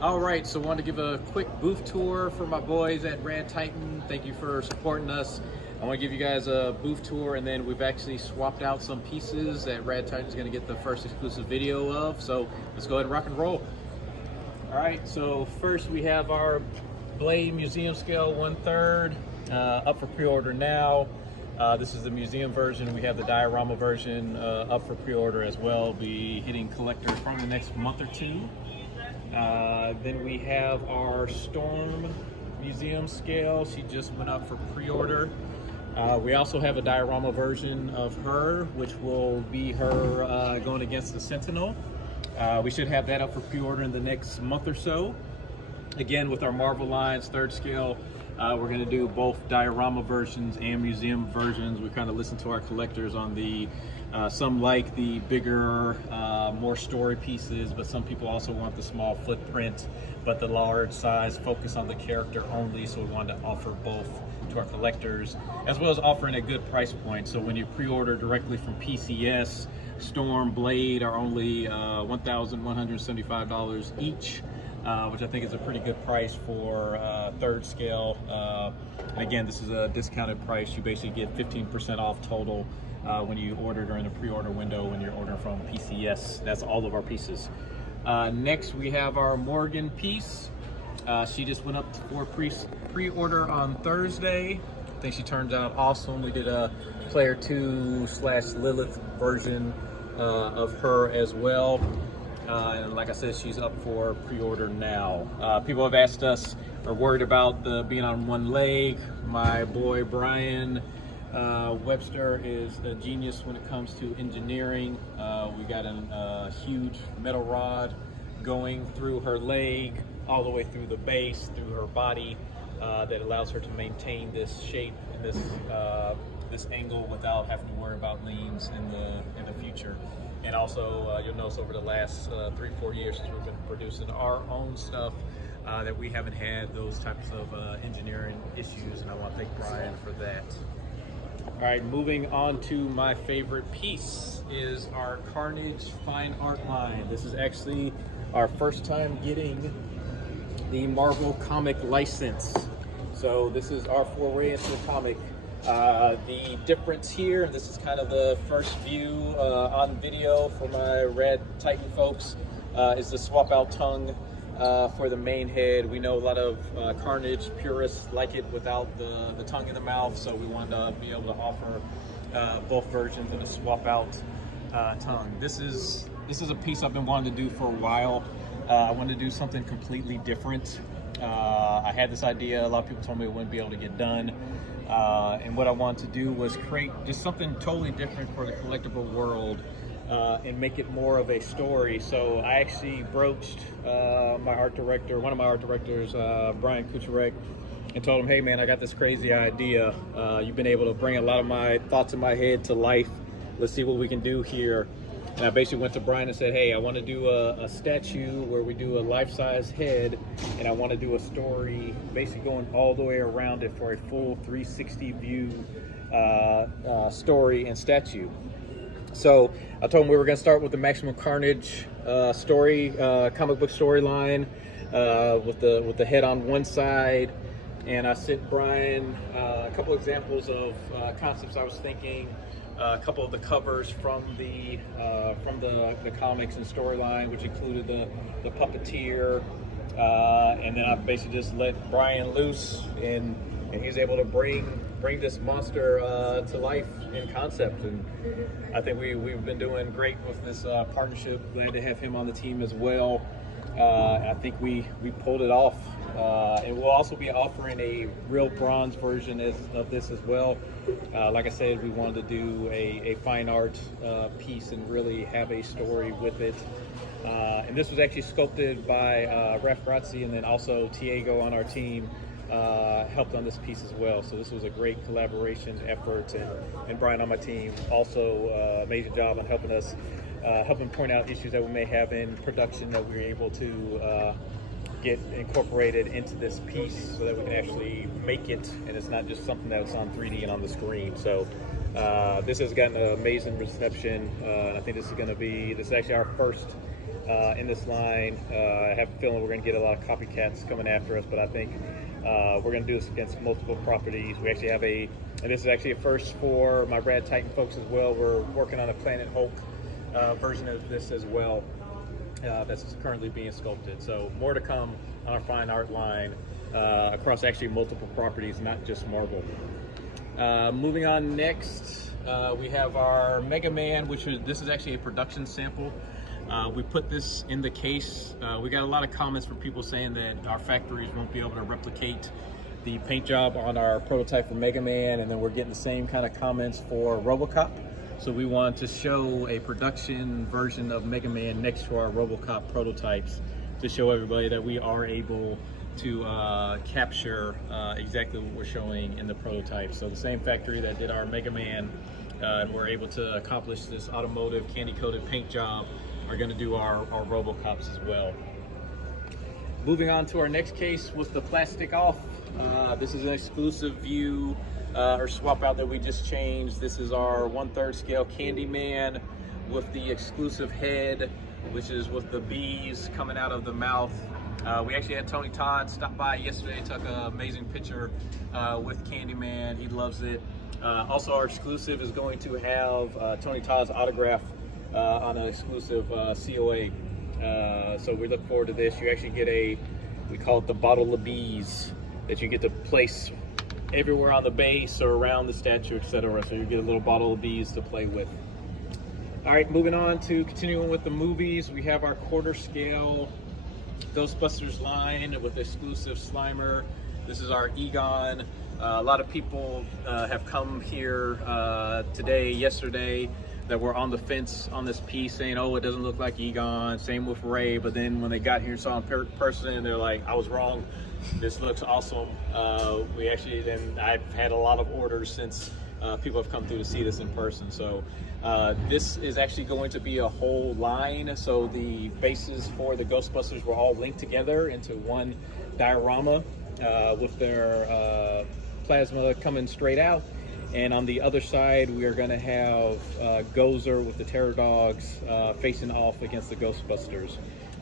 All right, so I wanted to give a quick booth tour for my boys at Rad Titan. Thank you for supporting us. I want to give you guys a booth tour, and then we've actually swapped out some pieces that Rad Titan is going to get the first exclusive video of. So let's go ahead and rock and roll. All right, so first we have our Blade Museum Scale 1/3 up for pre-order now. This is the museum version. We have the diorama version up for pre-order as well. Be hitting collectors probably the next month or two. Then we have our Storm Museum Scale. She just went up for pre-order. We also have a diorama version of her, which will be her going against the Sentinel. We should have that up for pre-order in the next month or so. Again, with our Marvel lines, 3rd scale, we're going to do both diorama versions and museum versions. We kind of listen to our collectors on the some like the bigger, more story pieces, but some people also want the small footprint, but the large size focus on the character only. So we wanted to offer both to our collectors, as well as offering a good price point. So when you pre-order directly from PCS, Storm, Blade are only $1,175 each. Which I think is a pretty good price for 3rd scale. And again, this is a discounted price. You basically get 15% off total when you order during the pre-order window when you're ordering from PCS. That's all of our pieces. Next, we have our Morgan piece. She just went up for pre-order on Thursday. I think she turns out awesome. We did a Player 2/Lilith version of her as well. And like I said, she's up for pre-order now. People have asked us, are worried about being on one leg. My boy Brian Webster is a genius when it comes to engineering. We got a huge metal rod going through her leg, all the way through the base, through her body, that allows her to maintain this shape and this angle without having to worry about leans in the future. And also, you'll notice over the last 3-4 years since we've been producing our own stuff, that we haven't had those types of engineering issues, and I want to thank Brian for that. All right, moving on to my favorite piece is our Carnage Fine Art line. This is actually our first time getting the Marvel comic license. So this is our foray into the comic. The difference here, and this is kind of the first view on video for my Rad Titan folks, is the swap out tongue for the main head. We know a lot of Carnage purists like it without the tongue in the mouth, so we wanted to be able to offer both versions of the swap out tongue. This is a piece I've been wanting to do for a while. I wanted to do something completely different. I had this idea. A lot of people told me it wouldn't be able to get done. And what I wanted to do was create just something totally different for the collectible world and make it more of a story. So I actually broached my art director, one of my art directors, Brian Kucharek, and told him, hey man, I got this crazy idea. You've been able to bring a lot of my thoughts in my head to life. Let's see what we can do here. And I basically went to Brian and said, hey, I want to do a statue where we do a life-size head, and I want to do a story basically going all the way around it for a full 360 view story and statue. So I told him we were going to start with the Maximum Carnage story, comic book storyline with the head on one side. And I sent Brian a couple examples of concepts I was thinking. A couple of the covers from the comics and storyline, which included the puppeteer, and then I basically just let Brian loose, and he was able to bring this monster to life in concept. And I think we've been doing great with this partnership. Glad to have him on the team as well. I think we pulled it off, and we'll also be offering a real bronze version of this as well. Like I said, we wanted to do a fine art piece and really have a story with it. And this was actually sculpted by Raf Grazzi, and then also Tiago on our team helped on this piece as well. So this was a great collaboration effort, and Brian on my team also amazing job on helping us helping point out issues that we may have in production that we were able to get incorporated into this piece so that we can actually make it, and it's not just something that's on 3D and on the screen. So this has gotten an amazing reception. I think this is actually our first in this line. I have a feeling we're going to get a lot of copycats coming after us, but I think we're going to do this against multiple properties. We actually have and this is actually a first for my Rad Titan folks as well. We're working on a Planet Hulk version of this as well. That's currently being sculpted. So more to come on our fine art line across actually multiple properties, not just Marvel. Moving on next, we have our Mega Man, this is actually a production sample. We put this in the case. We got a lot of comments from people saying that our factories won't be able to replicate the paint job on our prototype for Mega Man, and then we're getting the same kind of comments for RoboCop. So we want to show a production version of Mega Man next to our RoboCop prototypes to show everybody that we are able to capture exactly what we're showing in the prototype. So the same factory that did our Mega Man and we're able to accomplish this automotive candy-coated paint job are going to do our RoboCops as well. Moving on to our next case with the plastic off. This is an exclusive view or swap out that we just changed. This is our 1/3 scale Candyman with the exclusive head, which is with the bees coming out of the mouth. We actually had Tony Todd stop by yesterday, took an amazing picture with Candyman. He loves it. Also, our exclusive is going to have Tony Todd's autograph on an exclusive COA. So we look forward to this. You actually get we call it the bottle of bees that you get to place everywhere on the base or around the statue, etc. So you get a little bottle of bees to play with. All right, moving on to continuing with the movies. We have our 1/4 scale Ghostbusters line with exclusive Slimer. This is our Egon. A lot of people have come here today, yesterday, that were on the fence on this piece saying, oh, it doesn't look like Egon. Same with Ray. But then when they got here and saw him in person, they're like, I was wrong. This looks awesome. I've had a lot of orders since people have come through to see this in person. So this is actually going to be a whole line. So the bases for the Ghostbusters were all linked together into one diorama with their plasma coming straight out. And on the other side, we are going to have Gozer with the Terror Dogs facing off against the Ghostbusters.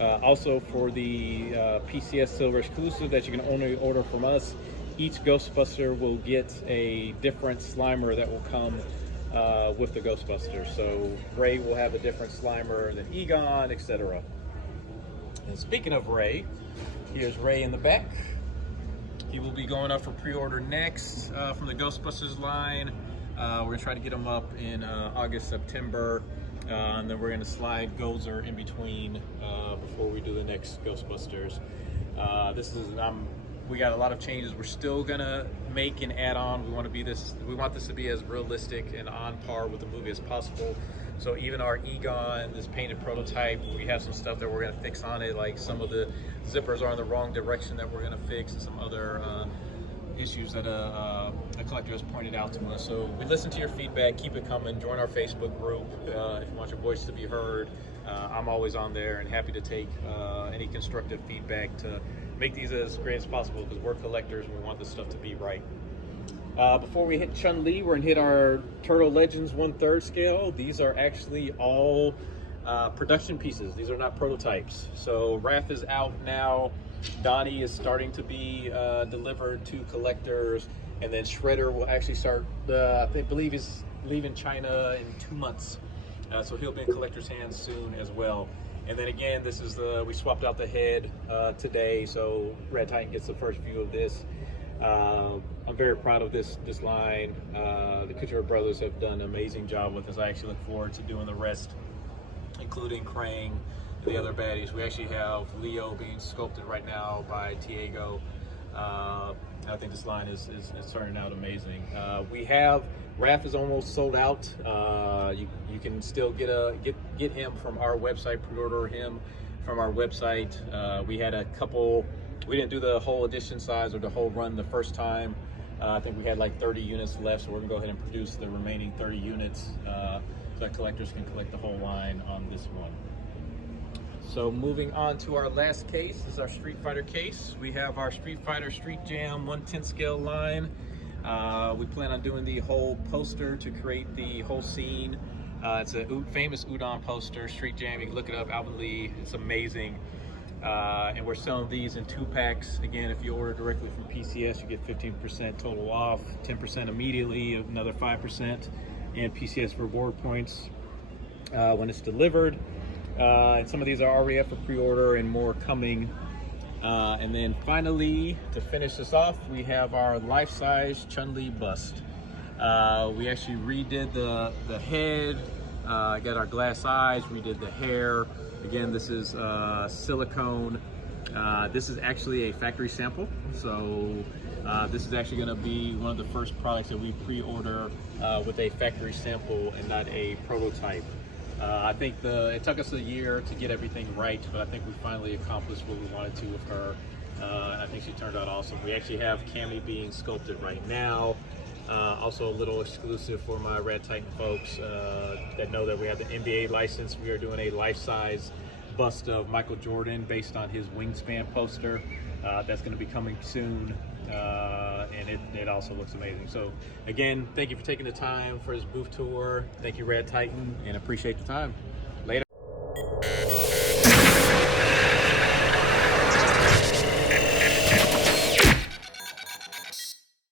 Also for the PCS Silver exclusive that you can only order from us, each Ghostbuster will get a different Slimer that will come with the Ghostbusters. So Ray will have a different Slimer than Egon, etc. And speaking of Ray, here's Ray in the back. He will be going up for pre-order next from the Ghostbusters line. We're gonna try to get him up in August, September, and then we're gonna slide Gozer in between before we do the next Ghostbusters. We got a lot of changes. We're still gonna make an add-on. We want this to be as realistic and on par with the movie as possible. So even our Egon, this painted prototype, we have some stuff that we're gonna fix on it, like some of the zippers are in the wrong direction that we're gonna fix, and some other issues that a collector has pointed out to us. So we listen to your feedback, keep it coming, join our Facebook group if you want your voice to be heard. I'm always on there and happy to take any constructive feedback to make these as great as possible, because we're collectors and we want this stuff to be right. Before we hit Chun-Li, we're gonna hit our Turtle Legends 1/3 scale. These are actually all production pieces. These are not prototypes. So Raph is out now. Donnie is starting to be delivered to collectors, and then Shredder will actually start, I believe he's leaving China in 2 months. So he'll be in collector's hands soon as well. And then again, this is we swapped out the head today, so Red Titan gets the first view of this. I'm very proud of this line. The Couture brothers have done an amazing job with this. I actually look forward to doing the rest, including Krang and the other baddies. We actually have Leo being sculpted right now by Tiago. I think this line is turning out amazing. Raph is almost sold out. You can still get him from our website, pre-order him from our website. We had a couple. We didn't do the whole edition size or the whole run the first time. I think we had like 30 units left, so we're gonna go ahead and produce the remaining 30 units so that collectors can collect the whole line on this one. So moving on to our last case, this is our Street Fighter case. We have our Street Fighter Street Jam 1/10 scale line. We plan on doing the whole poster to create the whole scene. It's a famous Udon poster, Street Jam. You can look it up, Alvin Lee. It's amazing. And we're selling these in 2-packs. Again, if you order directly from PCS, you get 15% total off, 10% immediately, another 5%, and PCS reward points when it's delivered. And some of these are already up for pre-order and more coming. And then finally, to finish this off, we have our life-size Chun-Li bust. We actually redid the head, got our glass eyes, redid the hair. Again, this is silicone. This is actually a factory sample. So this is actually gonna be one of the first products that we pre-order with a factory sample and not a prototype. I think it took us a year to get everything right, but I think we finally accomplished what we wanted to with her. I think she turned out awesome. We actually have Cammy being sculpted right now. Also a little exclusive for my Red Titan folks that know that we have the NBA license. We are doing a life-size bust of Michael Jordan based on his wingspan poster. That's going to be coming soon, and it also looks amazing. So again, thank you for taking the time for this booth tour. Thank you, Red Titan, and appreciate the time.